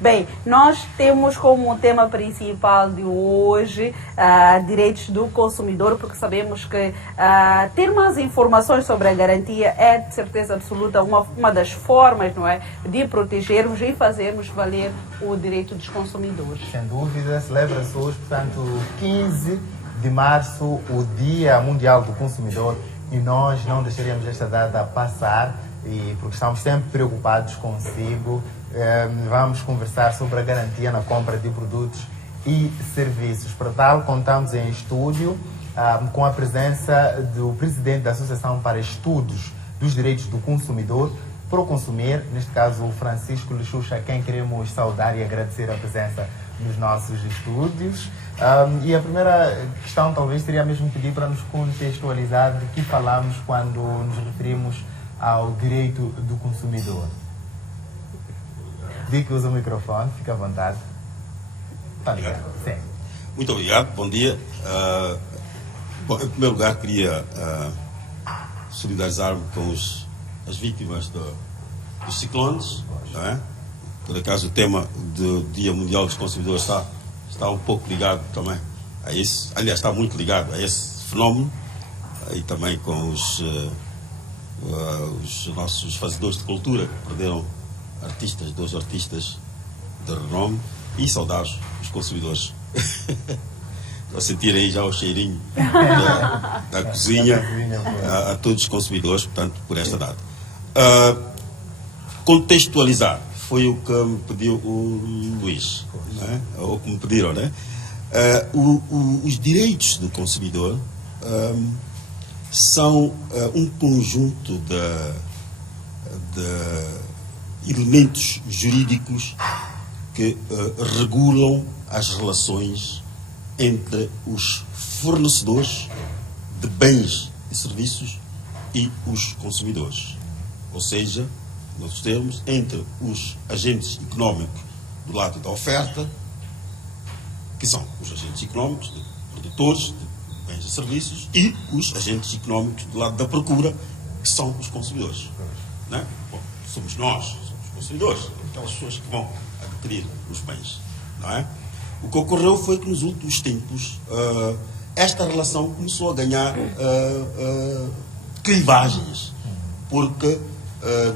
Bem, nós temos como tema principal de hoje direitos do consumidor, porque sabemos que ter mais informações sobre a garantia é, de certeza absoluta, uma das formas, não é, de protegermos e fazermos valer o direito dos consumidores. Sem dúvida, celebra-se hoje, portanto, 15 de março, o Dia Mundial do Consumidor, e nós não deixaremos esta data passar, porque estamos sempre preocupados consigo. Vamos conversar sobre a garantia na compra de produtos e serviços. Para tal, contamos em estúdio com a presença do presidente da Associação para Estudos dos Direitos do Consumidor, Proconsumir, neste caso o Francisco Lixuxa, a quem queremos saudar e agradecer a presença nos nossos estúdios. E a primeira questão talvez seria mesmo pedir para nos contextualizar de que falamos quando nos referimos ao direito do consumidor. Diga que usa o microfone, fica à vontade. Obrigado. Sim. Muito obrigado, bom dia. Bom, em primeiro lugar, queria solidarizar-me com as vítimas dos ciclones, não é? Por acaso o tema do Dia Mundial dos Consumidores está um pouco ligado também a isso, aliás, está muito ligado a esse fenómeno, e também com os nossos fazedores de cultura que perderam dois artistas de renome, e saudades dos consumidores. Estou a sentir aí já o cheirinho da cozinha a todos os consumidores, portanto, por esta data. Contextualizar foi o que me pediu o Luís, né? Ou que me pediram, né? Os direitos do consumidor são um conjunto de elementos jurídicos que regulam as relações entre os fornecedores de bens e serviços e os consumidores. Ou seja, nos termos, entre os agentes económicos do lado da oferta, que são os agentes económicos de produtores de bens e serviços, e os agentes económicos do lado da procura, que são os consumidores. Não é? Bom, somos nós, somos os consumidores, aquelas pessoas que vão adquirir os bens. Não é? O que ocorreu foi que nos últimos tempos esta relação começou a ganhar clivagens, porque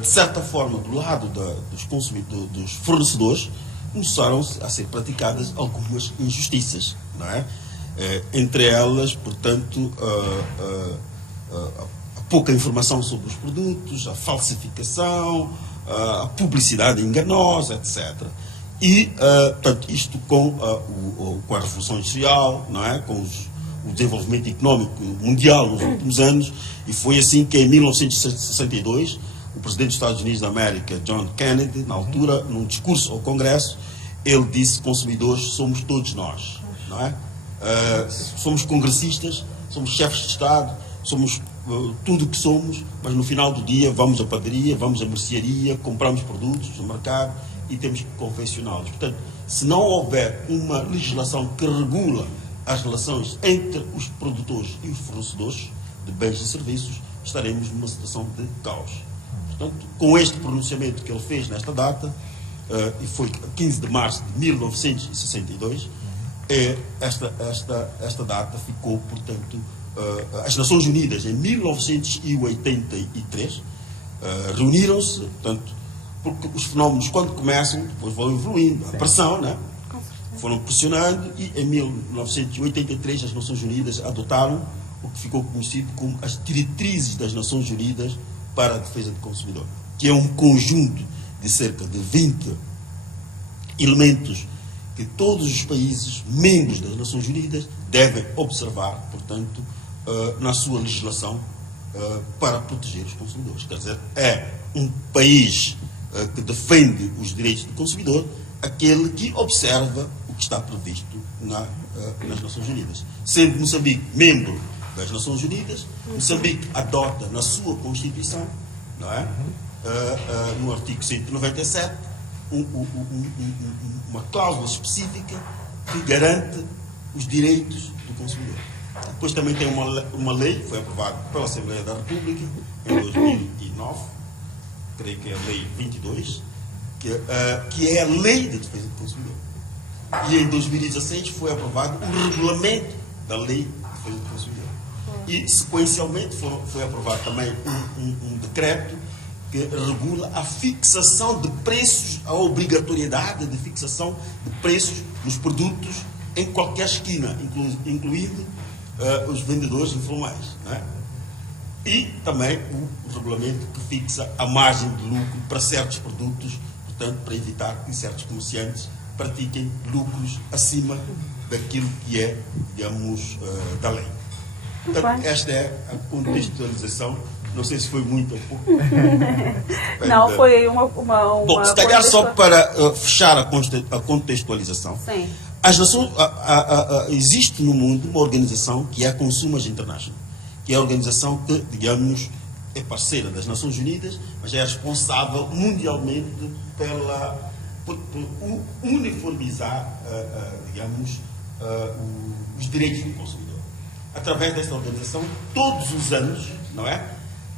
de certa forma, do lado dos fornecedores, começaram a ser praticadas algumas injustiças, não é? Entre elas, portanto, a pouca informação sobre os produtos, a falsificação, a publicidade enganosa, etc. E, portanto, isto com a Revolução Industrial, não é? Com o desenvolvimento económico mundial nos últimos anos, e foi assim que, em 1962, o presidente dos Estados Unidos da América, John Kennedy, na altura, num discurso ao Congresso, ele disse: consumidores somos todos nós, não é? Somos congressistas, somos chefes de Estado, somos tudo o que somos, mas no final do dia vamos à padaria, vamos à mercearia, compramos produtos no mercado e temos que confeccioná-los. Portanto, se não houver uma legislação que regula as relações entre os produtores e os fornecedores de bens e serviços, estaremos numa situação de caos. Portanto, com este pronunciamento que ele fez nesta data, e foi 15 de março de 1962, esta data ficou, portanto, as Nações Unidas, em 1983, reuniram-se, portanto, porque os fenómenos, quando começam, depois vão evoluindo, a pressão, né? Foram pressionando, e em 1983 as Nações Unidas adotaram o que ficou conhecido como as Diretrizes das Nações Unidas para a Defesa do Consumidor, que é um conjunto de cerca de 20 elementos que todos os países membros das Nações Unidas devem observar, portanto, na sua legislação para proteger os consumidores. Quer dizer, é um país que defende os direitos do consumidor, aquele que observa o que está previsto nas Nações Unidas. Sendo Moçambique membro das Nações Unidas, Moçambique adota na sua Constituição, não é? No artigo 197, uma cláusula específica que garante os direitos do consumidor. Depois também tem uma lei que foi aprovada pela Assembleia da República em 2009, creio que é a Lei 22, que é a Lei de Defesa do Consumidor. E em 2016 foi aprovado o regulamento da Lei de Defesa do Consumidor. E, sequencialmente, foi aprovado também um decreto que regula a fixação de preços, a obrigatoriedade de fixação de preços dos produtos em qualquer esquina, incluindo os vendedores informais. Não é? E também o regulamento que fixa a margem de lucro para certos produtos, portanto, para evitar que certos comerciantes pratiquem lucros acima daquilo que é, digamos, da lei. Portanto, esta é a contextualização. Não sei se foi muito ou pouco. Não, foi uma Bom, se calhar só para fechar a contextualização. Sim. As nações, existe no mundo uma organização que é a Consumers International, que é a organização que, digamos, é parceira das Nações Unidas, mas é responsável mundialmente por uniformizar, digamos, os direitos do consumidor. Através desta organização, todos os anos, não é?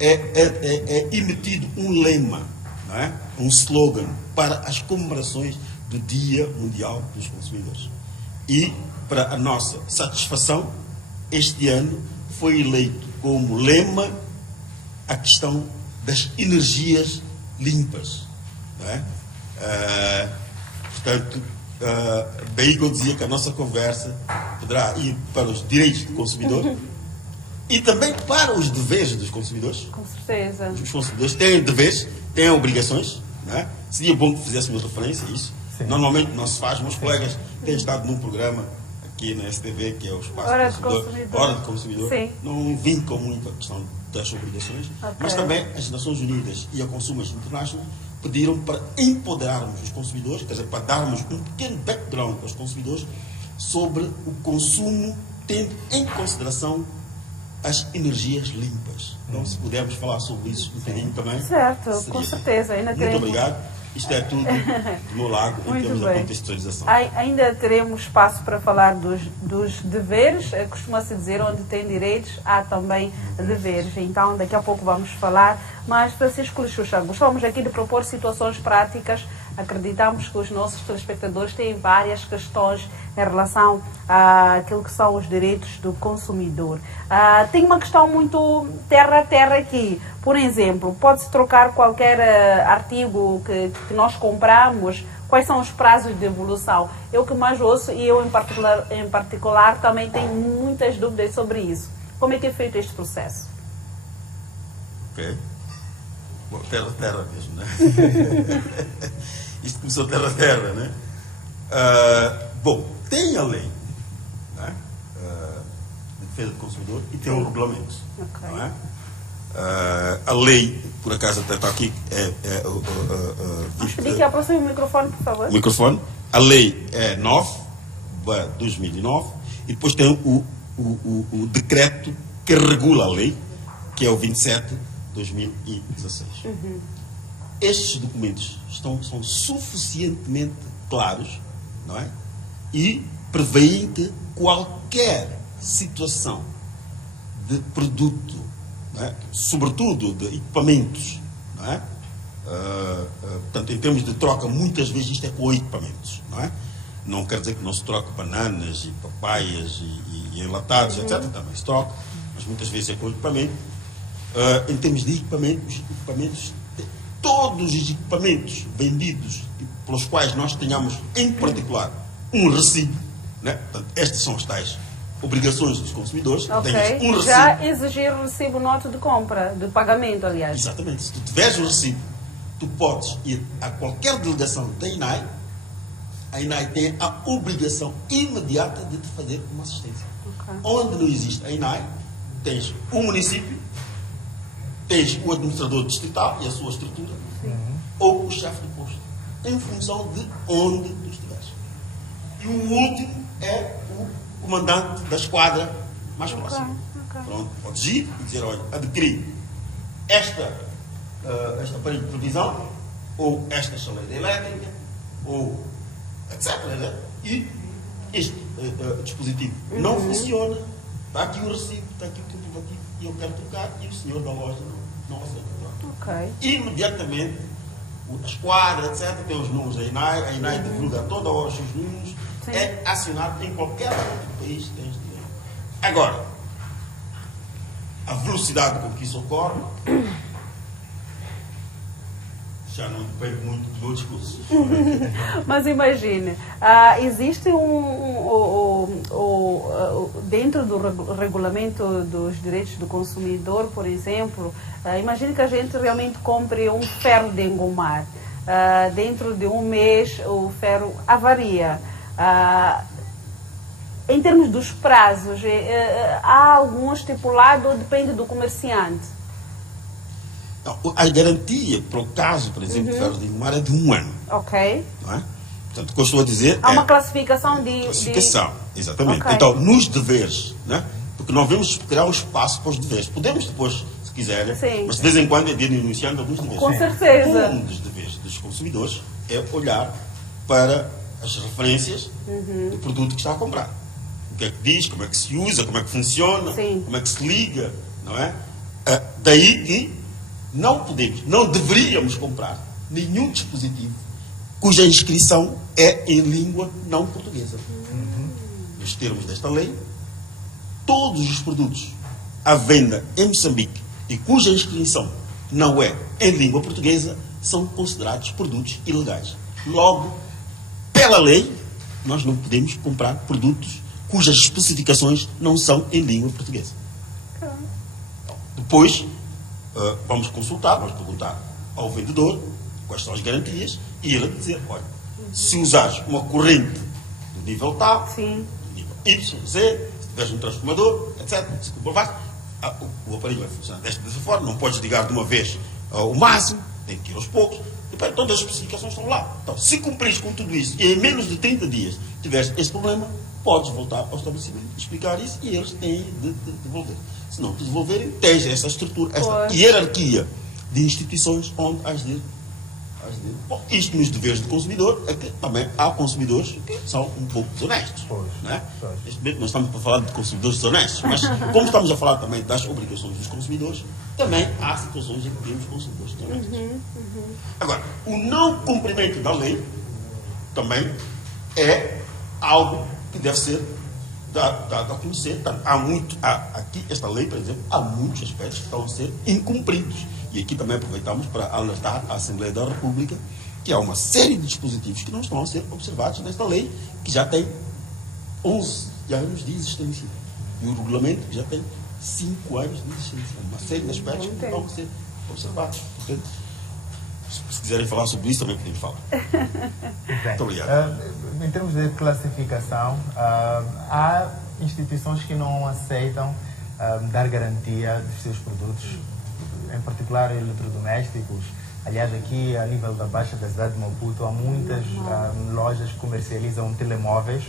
É emitido um lema, não é? Um slogan para as comemorações do Dia Mundial dos Consumidores. E, para a nossa satisfação, este ano foi eleito como lema a questão das energias limpas. Não é? Portanto, daí que eu dizia que a nossa conversa poderá ir para os direitos do consumidor e também para os deveres dos consumidores. Com certeza. Os consumidores têm deveres, têm obrigações. Não é? Seria bom que fizéssemos referência a isso. Sim. Normalmente não se faz. Meus colegas têm estado num programa aqui na STV, que é o Espaço Hora do de Consumidor, Consumidor. Hora de Consumidor. Sim. Não vincam muito a questão das obrigações, Ok. mas também as Nações Unidas e a Consumers International pediram para empoderarmos os consumidores, quer dizer, para darmos um pequeno background aos consumidores sobre o consumo, tendo em consideração as energias limpas. Então, se pudermos falar sobre isso um bocadinho também. Certo, seria com bem. certeza. Ainda Muito teremos... obrigado. Isto é tudo do meu lado em Muito termos da bem. contextualização. Ainda teremos espaço para falar dos deveres. Costuma-se dizer onde tem direitos, há também deveres. Então, daqui a pouco vamos falar. Mas, Francisco Lixuxa, gostamos aqui de propor situações práticas. Acreditamos que os nossos telespectadores têm várias questões em relação àquilo que são os direitos do consumidor. Tem uma questão muito terra a terra aqui. Por exemplo, pode-se trocar qualquer artigo que nós compramos? Quais são os prazos de devolução? Eu que mais ouço e eu em particular também tenho muitas dúvidas sobre isso. Como é que é feito este processo? Ok. Bom, terra mesmo, né? Isto começou terra, né? Bom, tem a lei, né? De defesa do consumidor e tem um regulamento. Ok. Não é? A lei, por acaso até está aqui, Vamos pedir que aproxime o microfone, por favor. o microfone. A lei é 9/2009 e depois tem o decreto que regula a lei, que é o 27/2016. Estes documentos são suficientemente claros, não é? E prevêem que qualquer situação de produto, não é? Sobretudo de equipamentos, não é? Portanto, em termos de troca, muitas vezes isto é com equipamentos, não é? Não quer dizer que não se troque bananas e papaias e enlatados, etc. Também se troca, mas muitas vezes é com equipamento. Em termos de equipamentos, todos os equipamentos vendidos pelos quais nós tenhamos, em particular, um recibo, né? Portanto, estas são as tais obrigações dos consumidores. Ok. Tens um recibo. Já exigir o recibo nota de compra, de pagamento, aliás. Exatamente. Se tu tiveres o recibo, tu podes ir a qualquer delegação da INAI. A INAI tem a obrigação imediata de te fazer uma assistência. Ok. Onde não existe a INAI, tens o município, tens o administrador distrital e a sua estrutura, ou o chefe de posto, em função de onde tu estiveres. E o último é o comandante da esquadra mais próxima. Ok. Pronto, podes ir e dizer, olha, adquiri este aparelho de televisão, ou esta chaleira elétrica, ou etc. Né? E este dispositivo não funciona, está aqui o recibo, está aqui o comprovativo, e eu quero trocar, e o senhor da loja não aceita trocar. Ok. Imediatamente a esquadra, etc. Tem os números da INAI, a INAI divulga toda hora os seus números, Sim. é acionado em qualquer outro país que tem este dinheiro. Agora, a velocidade com que isso ocorre já não depende muito de outros cursos. Mas imagine, existe dentro do regulamento dos direitos do consumidor, por exemplo, imagine que a gente realmente compre um ferro de engomar. Dentro de um mês o ferro avaria. Em termos dos prazos, há algum estipulado ou depende do comerciante? Não, a garantia para o caso, por exemplo, de ferro de engomar é de 1 ano. Ok. Não é? Portanto, o que eu estou a dizer Há uma classificação de... classificação, exatamente. Ok. Então, nos deveres, né? Porque nós vamos criar um espaço para os deveres. Podemos depois, se quiserem, Sim. mas de vez em quando é dia de enunciando alguns deveres. Com certeza. Um dos deveres dos consumidores é olhar para as referências do produto que está a comprar. O que é que diz, como é que se usa, como é que funciona, Sim. como é que se liga, não é? Daí que não podemos, não deveríamos comprar nenhum dispositivo cuja inscrição é em língua não portuguesa. Nos termos desta lei, todos os produtos à venda em Moçambique e cuja inscrição não é em língua portuguesa são considerados produtos ilegais. Logo, pela lei, nós não podemos comprar produtos cujas especificações não são em língua portuguesa. Depois, vamos consultar, vamos perguntar ao vendedor quais são as garantias e ele dizer, olha, se usares uma corrente do nível tal, Sim. do nível Y, Z, se tiveres um transformador, etc., se comprovares, o aparelho vai funcionar desta forma, não podes ligar de uma vez o máximo, tem que ir aos poucos, e, todas as especificações estão lá. Então, se cumprires com tudo isso e em menos de 30 dias tiveres esse problema, podes voltar ao estabelecimento, explicar isso e eles têm de devolver. Se não te devolverem, tens essa estrutura, essa hierarquia de instituições onde has de. Bom, isto nos deveres do consumidor é que também há consumidores que são um pouco desonestos. Não é? Neste momento nós estamos a falar de consumidores desonestos, mas como estamos a falar também das obrigações dos consumidores, também há situações em que temos consumidores desonestos. Agora, o não cumprimento da lei também é algo que deve ser dado a conhecer. Aqui, esta lei, por exemplo, há muitos aspectos que estão a ser incumpridos. E aqui também aproveitamos para alertar a Assembleia da República que há uma série de dispositivos que não estão a ser observados nesta lei, que já tem 11 anos de existência. E o regulamento que já tem 5 anos de existência. Uma série de aspectos que não estão a ser observados. Portanto, se quiserem falar sobre isso, também podemos falar. Muito obrigado. Em termos de classificação, há instituições que não aceitam dar garantia dos seus produtos, em particular eletrodomésticos. Aliás, aqui a nível da Baixa da cidade de Maputo, há muitas lojas que comercializam telemóveis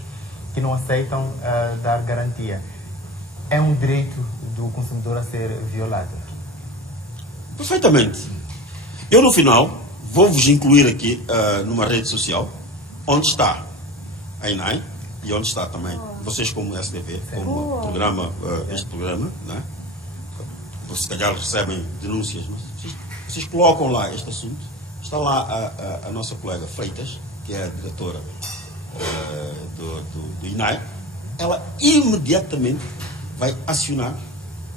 que não aceitam dar garantia. É um direito do consumidor a ser violado? Perfeitamente. Eu, no final, vou-vos incluir aqui numa rede social, onde está a INAI e onde está também vocês como SDV, como programa, este programa, né? Se calhar recebem denúncias, mas vocês colocam lá este assunto. Está lá a nossa colega Freitas, que é a diretora do INAI. Ela imediatamente vai acionar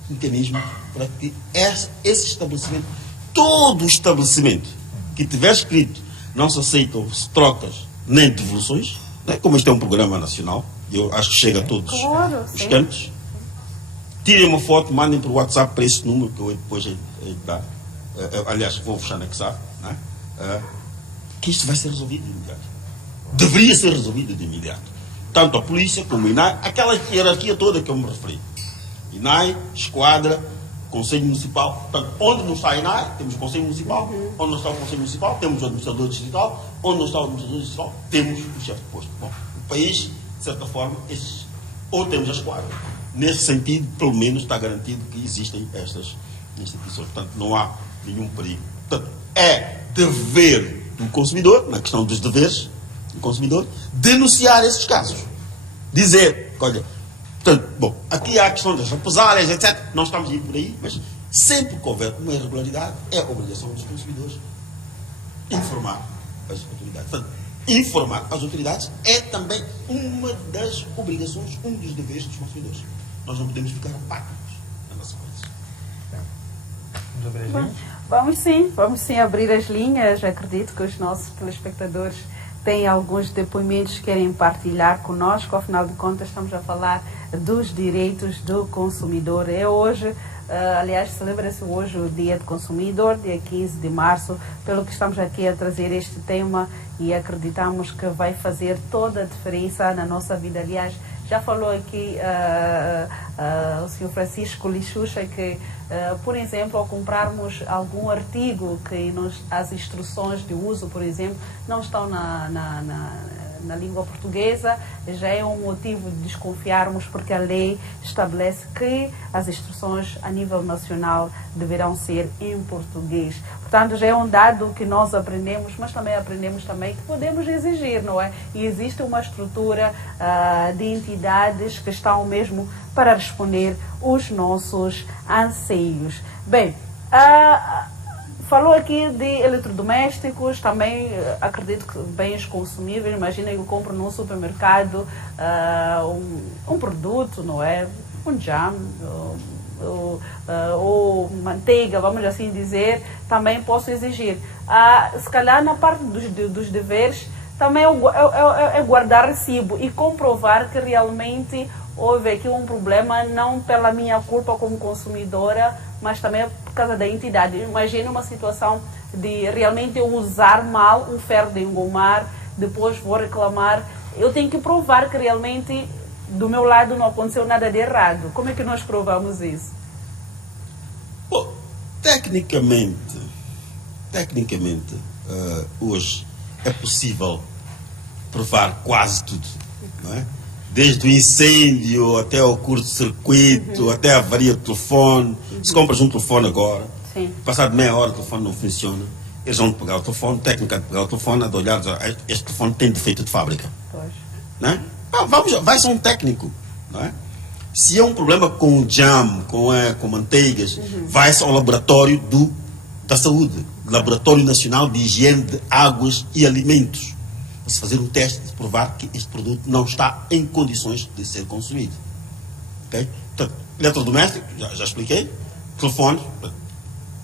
mecanismos para que esse estabelecimento, todo o estabelecimento que tiver escrito não se aceitam trocas nem devoluções, né? Como este é um programa nacional, eu acho que chega a todos os cantos. Tirem uma foto, mandem por WhatsApp para esse número que eu depois dar. Aliás, vou-vos anexar, né? Que isto vai ser resolvido de imediato. Deveria ser resolvido de imediato. Tanto a polícia como o INAI, aquela hierarquia toda que eu me referi. INAI, esquadra, Conselho Municipal. Portanto, onde não está a INAI, temos o Conselho Municipal. Onde não está o Conselho Municipal, temos o administrador distrital. Onde não está o administrador distrital, temos o chefe de posto. Bom, o país, de certa forma, ou temos a esquadra. Nesse sentido, pelo menos, está garantido que existem estas instituições. Portanto, não há nenhum perigo. Portanto, é dever do consumidor, na questão dos deveres do consumidor, denunciar esses casos. Dizer, olha, portanto, bom, aqui há a questão das represálias, etc. Não estamos a ir por aí, mas sempre que houver uma irregularidade, é obrigação dos consumidores informar as autoridades. Portanto, informar as autoridades é também uma das obrigações, um dos deveres dos consumidores. Nós não podemos ficar apáticos na nossa coisa. Vamos abrir as linhas? Vamos sim abrir as linhas. Acredito que os nossos telespectadores têm alguns depoimentos que querem partilhar conosco. Afinal de contas, estamos a falar dos direitos do consumidor. É hoje, aliás, celebra-se hoje o Dia do Consumidor, dia 15 de março, pelo que estamos aqui a trazer este tema e acreditamos que vai fazer toda a diferença na nossa vida. Aliás, já falou aqui o Sr. Francisco Lixuxa que, por exemplo, ao comprarmos algum artigo que as instruções de uso, por exemplo, não estão na língua portuguesa, já é um motivo de desconfiarmos, porque a lei estabelece que as instruções a nível nacional deverão ser em português. Portanto, já é um dado que nós aprendemos, mas também aprendemos também que podemos exigir, não é? E existe uma estrutura de entidades que estão mesmo para responder os nossos anseios. Bem, falou aqui de eletrodomésticos, também acredito que bens consumíveis. Imagina eu compro num supermercado um produto, não é? Um jam, ou manteiga, vamos assim dizer, também posso exigir. Se calhar na parte dos deveres, também é guardar recibo e comprovar que realmente houve aqui um problema, não pela minha culpa como consumidora, mas também por causa da entidade. Imagina uma situação de realmente eu usar mal um ferro de engomar, depois vou reclamar. Eu tenho que provar que realmente do meu lado não aconteceu nada de errado. Como é que nós provamos isso? Bom, tecnicamente, hoje é possível provar quase tudo, não é? Desde o incêndio até o curto-circuito, até a avaria do telefone. Se compras um telefone agora, passado meia hora o telefone não funciona, eles vão pegar o telefone, técnica de pegar o telefone, de olhar, este telefone tem defeito de fábrica. Pois. Não é? Vai ser um técnico, não é? Se é um problema com o jam, com manteigas, vai-se ao laboratório da saúde, Laboratório Nacional de Higiene de Águas e Alimentos, para se fazer um teste de provar que este produto não está em condições de ser consumido. Okay? Portanto, eletrodoméstico, já expliquei, telefones,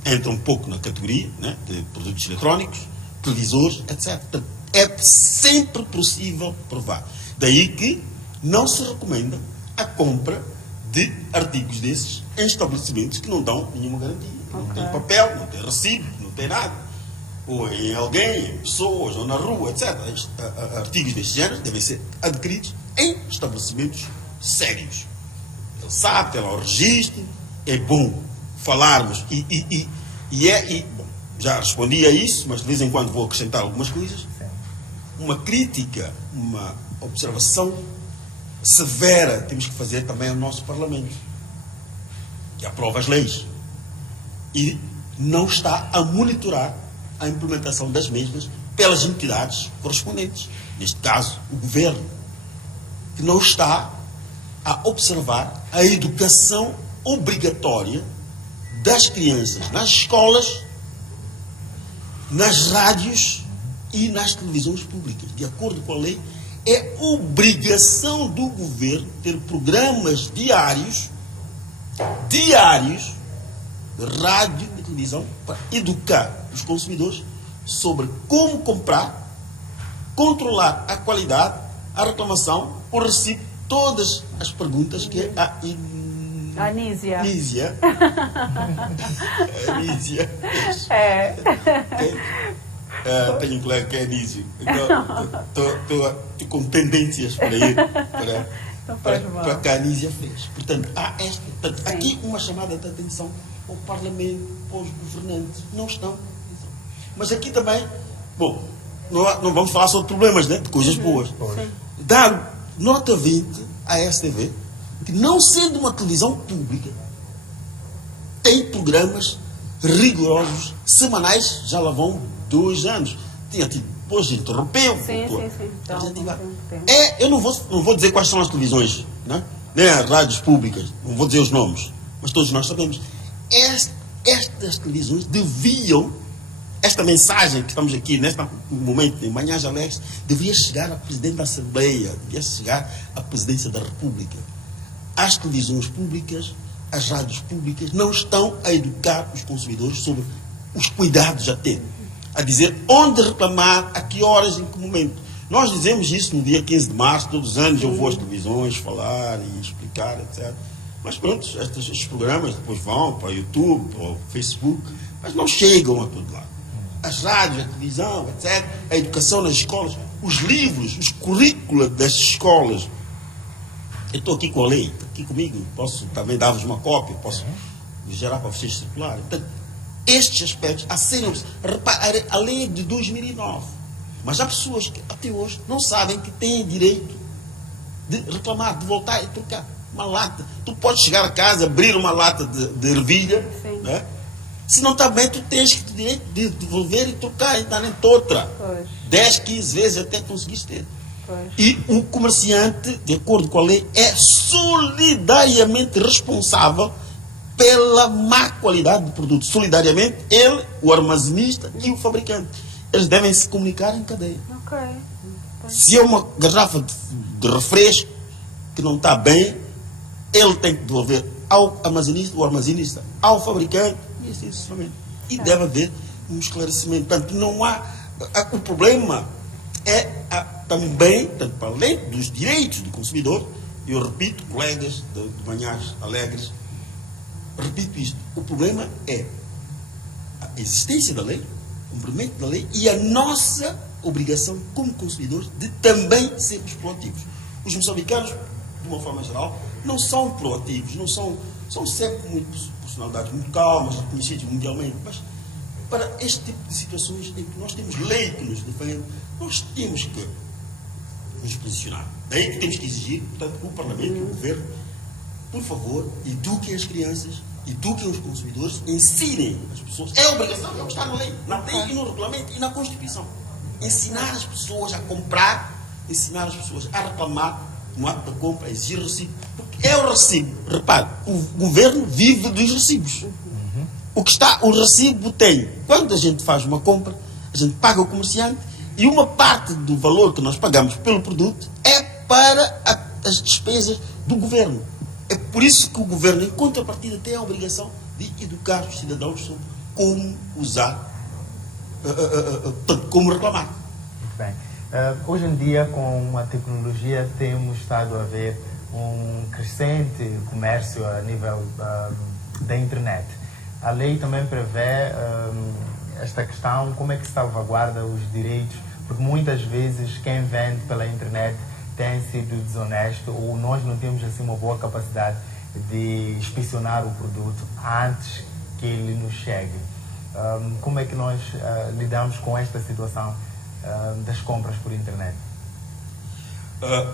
entra um pouco na categoria, né, de produtos eletrónicos, televisores, etc. Portanto, é sempre possível provar. Daí que não se recomenda a compra de artigos desses em estabelecimentos que não dão nenhuma garantia. Não tem papel, não tem recibo, não tem nada. Ou em alguém, em pessoas, ou na rua, etc. Artigos deste género devem ser adquiridos em estabelecimentos sérios. Ele sabe, tem lá o registro, é bom falarmos. Bom, já respondi a isso, mas de vez em quando vou acrescentar algumas coisas. Uma crítica, uma observação severa temos que fazer também ao nosso Parlamento, que aprova as leis e não está a monitorar a implementação das mesmas pelas entidades correspondentes, neste caso o Governo, que não está a observar a educação obrigatória das crianças nas escolas, nas rádios e nas televisões públicas. De acordo com a lei, é obrigação do Governo ter programas diários de rádio e televisão para educar os consumidores sobre como comprar, controlar a qualidade, a reclamação, o recibo, todas as perguntas que a Anísia. Anísia. Tenho um colega que é Anísio. Estou com tendências para ir para que a Anísia fez. Portanto, há aqui uma chamada de atenção ao Parlamento, aos governantes. Não estão. Mas aqui também, bom, não vamos falar sobre problemas, né, de coisas boas. Dar nota 20 à STV, que não sendo uma televisão pública, tem programas rigorosos, semanais, já lá vão 2 anos. Tinha tido, depois interrompeu. Sim. Eu não vou dizer quais são as televisões, né? Nem as rádios públicas, não vou dizer os nomes, mas todos nós sabemos. Estas televisões deviam esta mensagem que estamos aqui, neste momento, em Manhãs Alegres, deveria chegar à Presidente da Assembleia, deveria chegar à Presidência da República. As televisões públicas, as rádios públicas não estão a educar os consumidores sobre os cuidados a ter. A dizer onde reclamar, a que horas, em que momento. Nós dizemos isso no dia 15 de março, todos os anos eu vou às televisões falar e explicar, etc. Mas pronto, estes programas depois vão para o YouTube, para o Facebook, mas não chegam a todo lado. As rádios, a televisão, etc., a educação nas escolas, os livros, os currículos das escolas. Eu estou aqui com a lei, está aqui comigo, posso também dar-vos uma cópia, posso gerar para vocês circularem. Portanto, estes aspectos, a lei é de 2009, mas há pessoas que até hoje não sabem que têm direito de reclamar, de voltar e trocar uma lata. Tu podes chegar a casa, abrir uma lata de ervilha, né? Se não está bem, tu tens que ter direito de devolver e trocar e dar em outra. 10, 15 vezes até conseguiste ter. E o comerciante, de acordo com a lei, é solidariamente responsável pela má qualidade do produto. Solidariamente, ele, o armazenista e o fabricante. Eles devem se comunicar em cadeia. Se é uma garrafa de refresco que não está bem, ele tem que devolver ao armazenista, o armazenista ao fabricante, e assim sucessivamente. E deve haver um esclarecimento. Portanto, não há... O problema é também, portanto, para além dos direitos do consumidor, eu repito, colegas de Manhãs Alegres, repito isto, o problema é a existência da lei, o cumprimento da lei e a nossa obrigação como consumidores de também sermos proativos. Os moçambicanos, de uma forma geral, não são proativos, não são sempre muito personalidades muito calmas, reconhecidas mundialmente, mas para este tipo de situações em que nós temos lei que nos defende, nós temos que nos posicionar. Daí que temos que exigir, portanto, que o Parlamento e o Governo, por favor, eduquem as crianças, eduquem os consumidores, ensinem as pessoas. É obrigação, é o que está na lei, na lei e no regulamento e na Constituição. Ensinar as pessoas a comprar, ensinar as pessoas a reclamar no ato da compra, a exigir recibo. Porque é o recibo. Repare, o governo vive dos recibos. O recibo tem, quando a gente faz uma compra, a gente paga o comerciante e uma parte do valor que nós pagamos pelo produto é para as despesas do governo. É por isso que o governo, em contrapartida, tem a obrigação de educar os cidadãos sobre como usar, como reclamar. Muito bem. Hoje em dia, com a tecnologia, temos estado a ver um crescente comércio a nível da internet. A lei também prevê esta questão, como é que se salvaguarda os direitos, porque muitas vezes quem vende pela internet tem sido desonesto ou nós não temos assim uma boa capacidade de inspecionar o produto antes que ele nos chegue. Como é que nós lidamos com esta situação das compras por internet?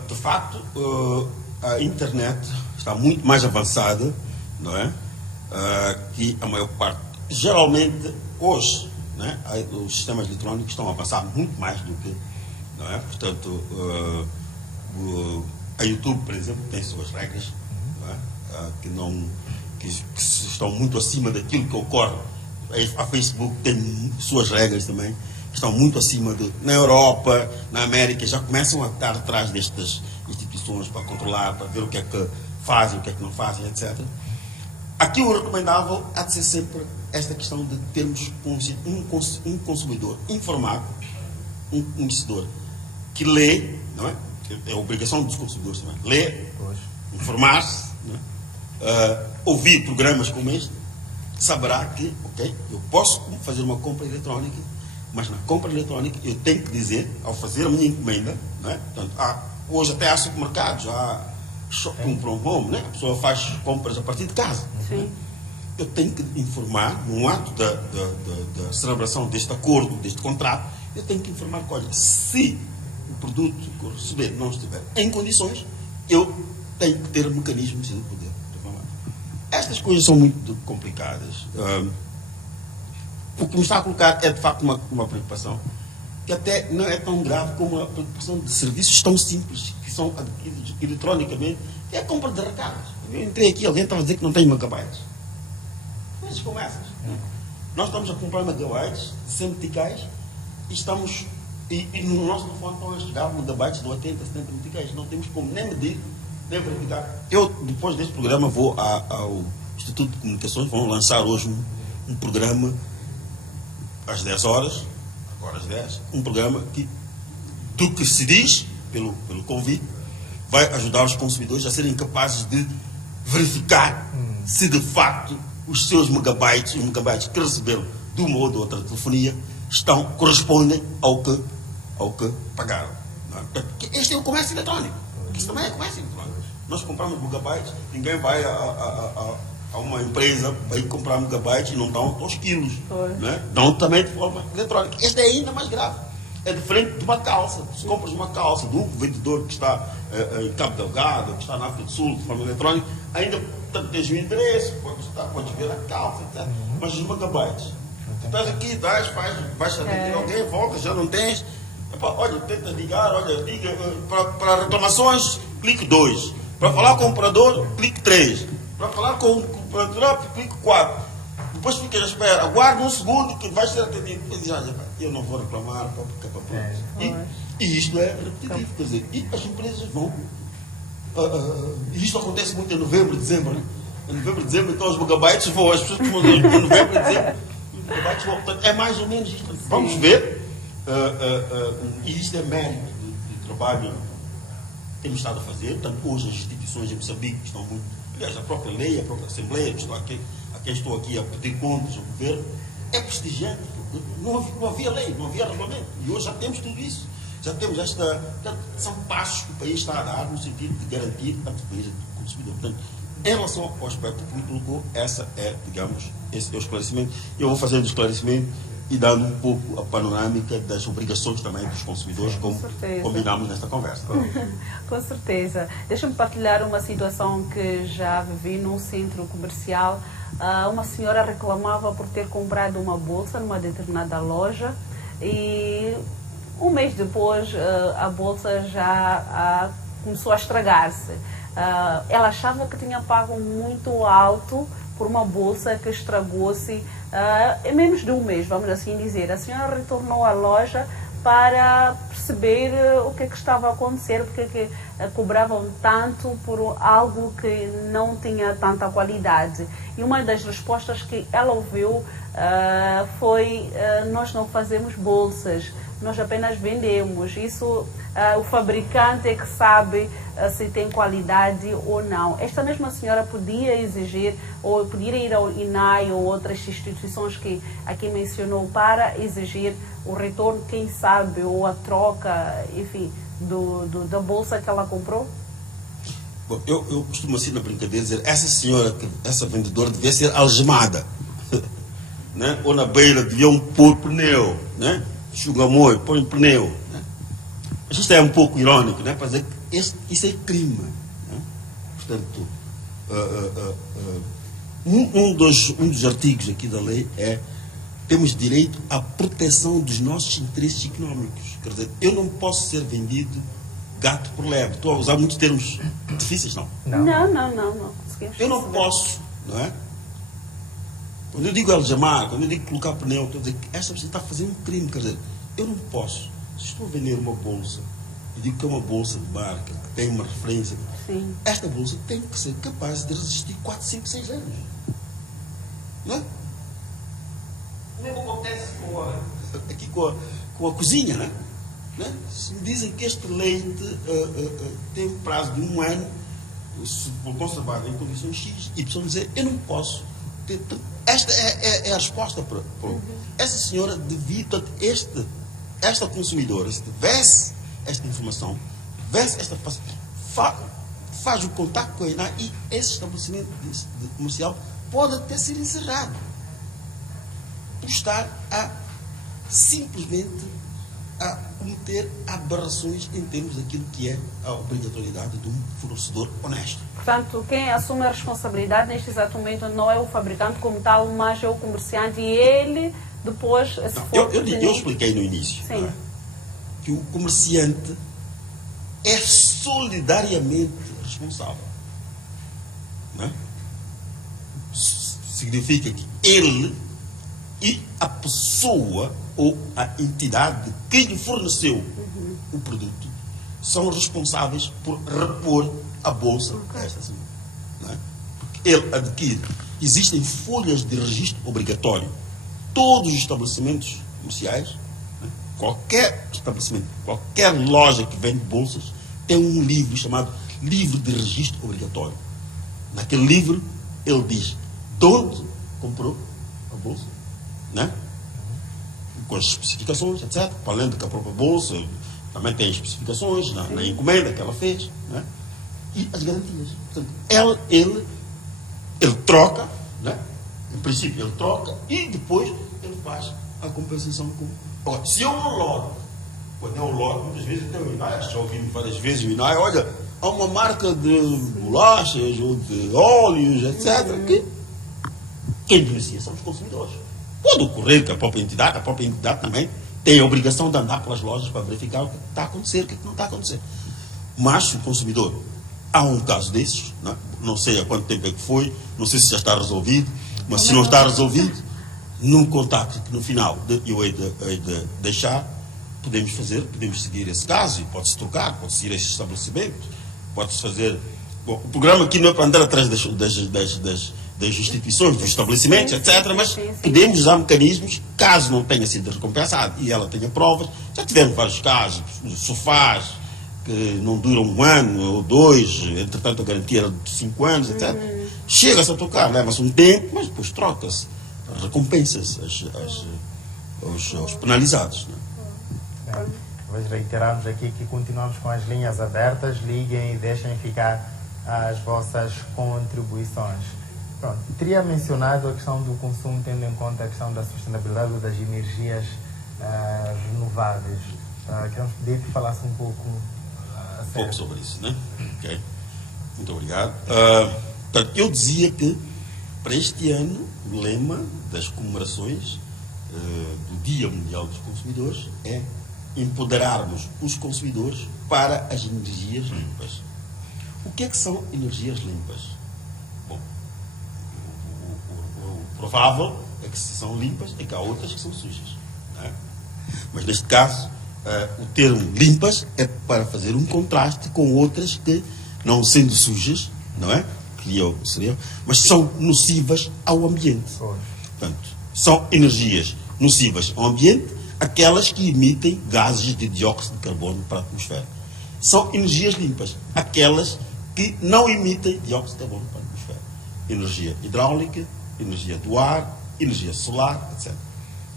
De facto, a internet está muito mais avançada, não é? Que a maior parte. Geralmente, hoje, né, os sistemas eletrônicos estão a avançar muito mais do que, não é? Portanto, a YouTube, por exemplo, tem suas regras, não é? que estão muito acima daquilo que ocorre. A Facebook tem suas regras também, que estão muito acima na Europa, na América, já começam a estar atrás destas instituições para controlar, para ver o que é que fazem, o que é que não fazem, etc. Aqui o recomendável há de ser sempre esta questão de termos um consumidor informado, um conhecedor que lê, não é? É a obrigação dos consumidores também, ler, informar-se, ouvir programas como este, saberá que, ok, eu posso fazer uma compra eletrónica, mas na compra eletrónica eu tenho que dizer, ao fazer a minha encomenda, não é? Portanto, hoje até há supermercados, há shopping from home, né? A pessoa faz compras a partir de casa. Sim. Eu tenho que informar, no ato da celebração deste acordo, deste contrato, eu tenho que informar que, olha, se o produto que eu receber não estiver em condições, eu tenho que ter mecanismos de poder reclamar. Estas coisas são muito complicadas. O que me está a colocar é, de facto, uma preocupação que até não é tão grave como a preocupação de serviços tão simples, que são adquiridos eletronicamente, que é a compra de recargas. Eu entrei aqui, alguém estava a dizer que não tem megabytes. Coisas como essas. Nós estamos a comprar megabytes de 100 meticais e estamos. E no nosso telefone estão a chegar megabytes de 80, 70 meticais. Não temos como nem medir, nem verificar. Eu, depois deste programa, vou ao Instituto de Comunicações, vão lançar hoje um programa às 10 horas, agora às 10, um programa que, do que se diz, pelo convite, vai ajudar os consumidores a serem capazes de verificar se de facto os seus megabytes, os megabytes que receberam de uma ou de outra telefonia, correspondem ao que pagaram. Não é? Portanto, este é o comércio eletrónico. Isso também é comércio eletrónico. Nós compramos megabytes, ninguém vai a uma empresa vai comprar megabytes e não dão aos quilos. Né? Dão também de forma eletrônica. Este é ainda mais grave. É diferente de uma calça. Se compras uma calça de um vendedor que está em Cabo Delgado, que está na África do Sul, de forma eletrónica, ainda tens o endereço, podes ver a calça, etc. Mas os megabytes, tu estás aqui, vais atender alguém, volta, já não tens. Epá, olha, tenta ligar, olha, liga para reclamações, clique 2. Para falar com o operador, clique 3. Para falar com o operador, clique 4. Depois fica à espera, aguarda um segundo que vai ser atendido. Eu não vou reclamar, e isto é repetitivo, quer dizer, e as empresas vão. E isto acontece muito em novembro, dezembro, né? Em novembro, dezembro, então os megabytes vão, as pessoas que vão em novembro, dezembro, os megabytes vão. Portanto, é mais ou menos isto. Vamos ver. E isto é mérito de trabalho que temos estado a fazer. Portanto, hoje as instituições em Moçambique estão muito. Aliás, a própria lei, a própria Assembleia, a quem estou aqui a pedir contas ao governo, é prestigiante. Não havia lei, não havia regulamento. E hoje já temos tudo isso. Já temos são passos que o país está a dar no sentido de garantir a defesa do consumidor. Portanto, em relação ao aspecto que me colocou, esse é o esclarecimento. Eu vou fazendo o esclarecimento e dando um pouco a panorâmica das obrigações também dos consumidores, como combinamos nesta conversa. Com certeza. Deixa-me partilhar uma situação que já vivi num centro comercial. Uma senhora reclamava por ter comprado uma bolsa numa determinada loja e um mês depois a bolsa já começou a estragar-se. Ela achava que tinha pago muito alto por uma bolsa que estragou-se em menos de um mês, vamos assim dizer. A senhora retornou à loja para perceber o que estava a acontecer, porque cobravam tanto por algo que não tinha tanta qualidade. E uma das respostas que ela ouviu foi: nós não fazemos bolsas, nós apenas vendemos. Isso o fabricante é que sabe se tem qualidade ou não. Esta mesma senhora podia exigir, ou podia ir ao INAI ou outras instituições que aqui mencionou para exigir o retorno, quem sabe, ou a troca, enfim, da bolsa que ela comprou? Bom, eu costumo assim na brincadeira dizer, essa vendedora devia ser algemada, né? Ou na beira deviam pôr pneu, né? Chugamoi, põe pneu, né? Isto é um pouco irônico, né? Para dizer que isso é crime, né? Portanto, um dos artigos aqui da lei é: temos direito à proteção dos nossos interesses económicos. Quer dizer, eu não posso ser vendido gato por lebre. Estou a usar muitos termos difíceis, não? Não. Eu não posso, não é? Quando eu digo algemar, quando eu digo colocar pneu, estou a dizer que esta pessoa está fazendo um crime. Quer dizer, eu não posso. Se estou a vender uma bolsa, e digo que é uma bolsa de marca, que tem uma referência, sim, esta bolsa tem que ser capaz de resistir 4, 5, 6 anos. Não é? O mesmo acontece aqui com a cozinha, né? Se me dizem que este leite tem um prazo de 1 ano, se for conservado em condições X, Y, dizer, eu não posso. Esta é a resposta para essa senhora devido a esta consumidora, se tivesse esta informação, tivesse esta faz o contato com a INAI e esse estabelecimento comercial pode até ser encerrado por estar simplesmente a cometer aberrações em termos daquilo que é a obrigatoriedade de um fornecedor honesto. Portanto, quem assume a responsabilidade neste exato momento não é o fabricante como tal, mas é o comerciante, e ele depois... Eu expliquei no início, sim, que o comerciante é solidariamente responsável. Não é? Significa que ele e a pessoa ou a entidade que lhe forneceu o produto são responsáveis por repor a bolsa desta semana. Não é? Porque ele adquire. Existem folhas de registro obrigatório. Todos os estabelecimentos comerciais, né? Qualquer estabelecimento, qualquer loja que vende bolsas, tem um livro chamado Livro de Registro Obrigatório. Naquele livro, ele diz de onde comprou a bolsa, né? Com as especificações, etc. Para além de que a própria bolsa também tem especificações na encomenda que ela fez, né? E as garantias. Portanto, ele troca, né? Em princípio ele troca e depois ele faz a compensação com... Agora, se é um lote, quando é um lote, muitas vezes tem o INAI, já ouvi várias vezes o INAI, olha, há uma marca de bolachas ou de óleos, etc., que quem beneficia são os consumidores. Pode ocorrer que a própria entidade também tem a obrigação de andar pelas lojas para verificar o que está a acontecer, o que não está a acontecer. Mas o consumidor, há um caso desses, não sei há quanto tempo é que foi, não sei se já está resolvido, mas se não está resolvido, num contacto que no final eu hei de deixar, podemos seguir esse caso, e pode-se trocar, pode-se ir a esse estabelecimento, pode-se fazer... Bom, o programa aqui não é para andar atrás das instituições, dos estabelecimentos, etc., mas podemos usar mecanismos, caso não tenha sido recompensado e ela tenha provas. Já tivemos vários casos, sofás que não duram 1 ano ou 2, entretanto a garantia era de 5 anos, etc. Chega-se a tocar, leva-se um tempo, mas depois troca-se, recompensa-se aos penalizados. Né? Nós reiteramos aqui que continuamos com as linhas abertas, liguem e deixem ficar as vossas contribuições. Pronto, teria mencionado a questão do consumo, tendo em conta a questão da sustentabilidade das energias renováveis. Queremos pedir que falasse um pouco sobre isso, né? Ok. Muito obrigado. Eu dizia que para este ano o lema das comemorações do Dia Mundial dos Consumidores é empoderarmos os consumidores para as energias limpas. O que é que são energias limpas? Bom, o provável é que se são limpas é que há outras que são sujas. Né? Mas neste caso, o termo limpas é para fazer um contraste com outras que, não sendo sujas, não é? Seriam, mas são nocivas ao ambiente. Portanto, são energias nocivas ao ambiente, aquelas que emitem gases de dióxido de carbono para a atmosfera. São energias limpas, aquelas que não emitem dióxido de carbono para a atmosfera. Energia hidráulica, energia do ar, energia solar, etc.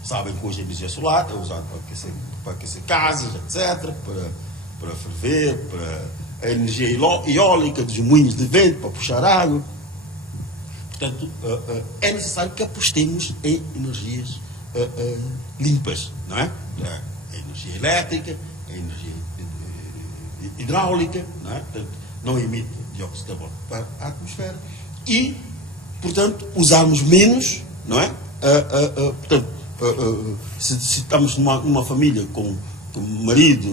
Sabem que hoje a energia solar é usada para aquecer casas, etc., para ferver, para a energia eólica dos moinhos de vento, para puxar água. Portanto, é necessário que apostemos em energias limpas, não é? A energia elétrica, a energia hidráulica, não é? Portanto, não emite dióxido de carbono para a atmosfera e, portanto, usarmos menos, não é? Portanto, se estamos numa família com marido,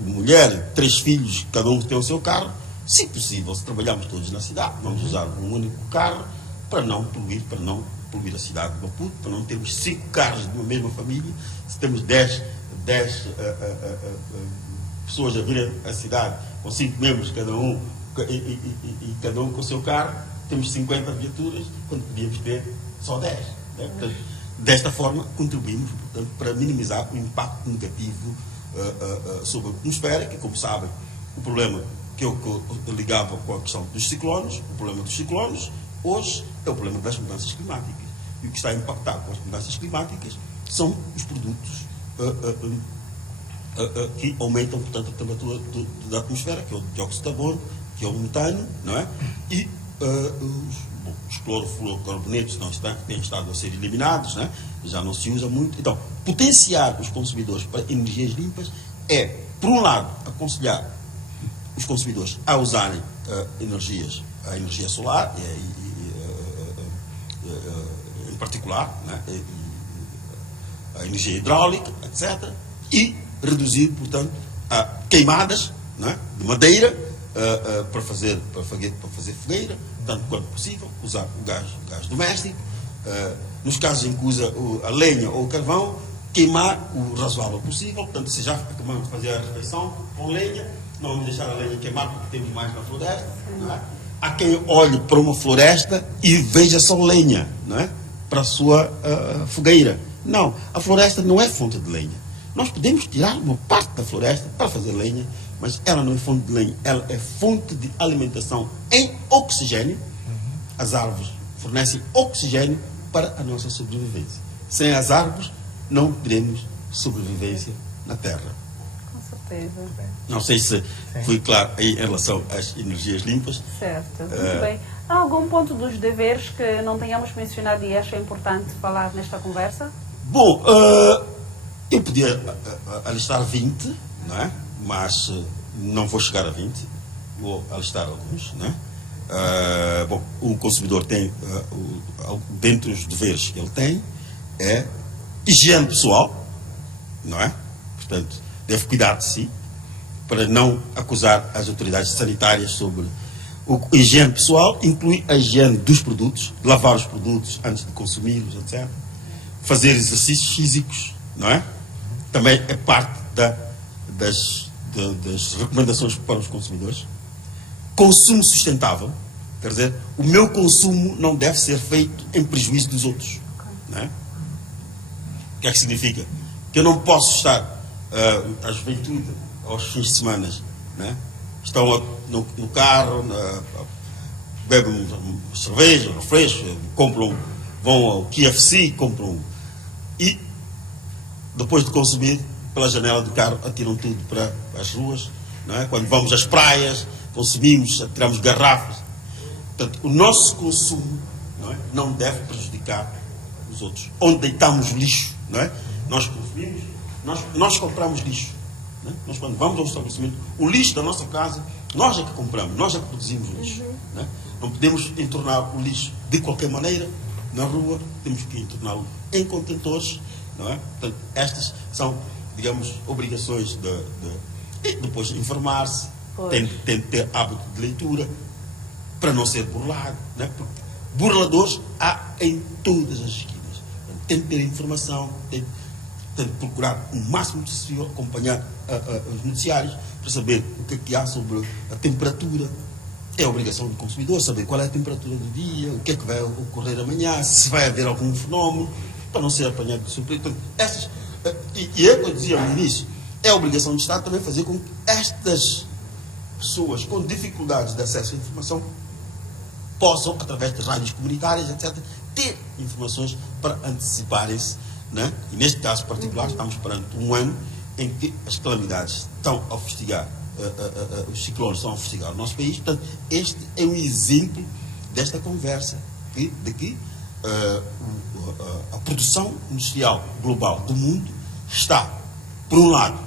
mulher, 3 filhos, cada um tem o seu carro, se possível, se trabalharmos todos na cidade, vamos usar um único carro para não poluir a cidade de Maputo, para não termos 5 carros de uma mesma família. Se temos 10 pessoas a virem à cidade com 5 membros cada um, e cada um com o seu carro, temos 50 viaturas, quando podíamos ter só 10. Né? Portanto, desta forma, contribuímos, portanto, para minimizar o impacto negativo sobre a atmosfera, que, como sabem, o problema que eu ligava com a questão dos ciclones, o problema dos ciclones, hoje é o problema das mudanças climáticas. E o que está a impactar com as mudanças climáticas são os produtos que aumentam, portanto, a temperatura da atmosfera, que é o dióxido de carbono, que é o metano, não é? E os clorofluorocarbonetos têm estado a ser eliminados, né? Já não se usa muito. Então, potenciar os consumidores para energias limpas é, por um lado, aconselhar os consumidores a usarem a energia solar, em particular, né? A energia hidráulica, etc., e reduzir, portanto, a queimadas, né? De madeira para fazer fogueira, tanto quanto possível, usar o gás doméstico, nos casos em que usa a lenha ou o carvão, queimar o razoável possível. Portanto, se já acabamos de fazer a refeição com lenha, não vamos deixar a lenha queimar porque temos mais na floresta. Não é? Há quem olhe para uma floresta e veja só lenha, não é? Para a sua fogueira. Não, a floresta não é fonte de lenha. Nós podemos tirar uma parte da floresta para fazer lenha, mas ela não é fonte de lenha, ela é fonte de alimentação em oxigênio. As árvores fornecem oxigênio para a nossa sobrevivência. Sem as árvores, não teremos sobrevivência na Terra. Com certeza. Não sei se fui claro aí em relação às energias limpas. Certo, muito bem. Há algum ponto dos deveres que não tenhamos mencionado e acho importante falar nesta conversa? Bom, eu podia alistar 20, não é? Mas não vou chegar a 20, vou alistar alguns, não é? Bom, o consumidor tem, dentre os deveres que ele tem, é higiene pessoal, não é? Portanto, deve cuidar de si, para não acusar as autoridades sanitárias sobre o higiene pessoal, inclui a higiene dos produtos, lavar os produtos antes de consumi-los, etc. Fazer exercícios físicos, não é? Também é parte das recomendações para os consumidores. Consumo sustentável, quer dizer, o meu consumo não deve ser feito em prejuízo dos outros. Não é? O que é que significa? Que eu não posso estar, a juventude, aos fins de semana, né? Estão no carro, bebem cerveja, refresco, vão ao KFC, compram e depois de consumir, pela janela do carro, atiram tudo para as ruas. Não é? Quando vamos às praias, consumimos, atiramos garrafas. Portanto, o nosso consumo não deve prejudicar os outros. Onde deitamos lixo, não é? Nós consumimos, nós compramos lixo. Não é? Nós, quando vamos ao estabelecimento, o lixo da nossa casa, nós é que compramos, nós é que produzimos o lixo. Não é? Não podemos entornar o lixo de qualquer maneira na rua, temos que entorná-lo em contentores. Não é? Portanto, estas são, digamos, obrigações e depois informar-se, tem que ter hábito de leitura para não ser burlado, não é? Porque burladores há em todas as esquinas. Tem que ter informação, tem que procurar o máximo possível acompanhar os noticiários para saber o que é que há sobre a temperatura. É a obrigação do consumidor saber qual é a temperatura do dia, o que é que vai ocorrer amanhã, se vai haver algum fenómeno, para não ser apanhado de surpresa. E eu dizia no início, é a obrigação do Estado também fazer com que estas pessoas com dificuldades de acesso à informação possam, através de rádios comunitárias, etc., ter informações para anteciparem-se. Né? E neste caso particular, estamos perante um ano em que as calamidades estão a fustigar, os ciclones estão a fustigar o nosso país. Portanto, este é um exemplo desta conversa, de que a produção industrial global do mundo está, por um lado,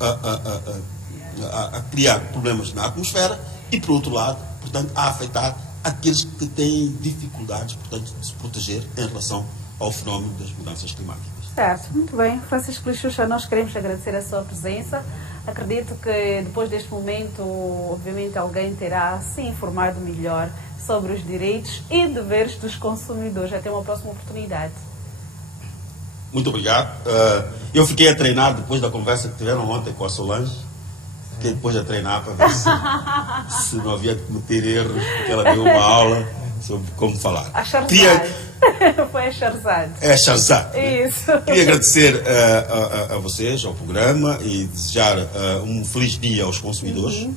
a criar problemas na atmosfera e, por outro lado, portanto, a afetar aqueles que têm dificuldades, portanto, de se proteger em relação ao fenómeno das mudanças climáticas. Certo, muito bem. Francisco Lixuxa, nós queremos agradecer a sua presença. Acredito que depois deste momento, obviamente, alguém terá se informado melhor sobre os direitos e deveres dos consumidores. Até uma próxima oportunidade. Muito obrigado. Eu fiquei a treinar depois da conversa que tiveram ontem com a Solange. Fiquei depois a treinar para ver se não havia de cometer erros, porque ela deu uma aula sobre como falar. A Charzade. Foi a Charzade. É a Charzade. Isso. Né? Queria agradecer a vocês, ao programa, e desejar um feliz dia aos consumidores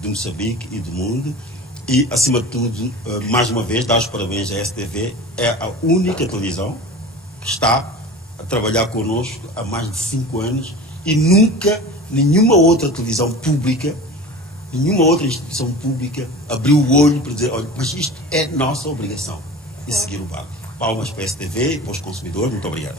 de Moçambique e do mundo. E, acima de tudo, mais uma vez, dar os parabéns à STV. É a única televisão que está a trabalhar connosco há mais de 5 anos e nunca nenhuma outra televisão pública, nenhuma outra instituição pública abriu o olho para dizer, olha, mas isto é nossa obrigação, e seguir o barco. Palmas para a STV e para os consumidores. Muito obrigado.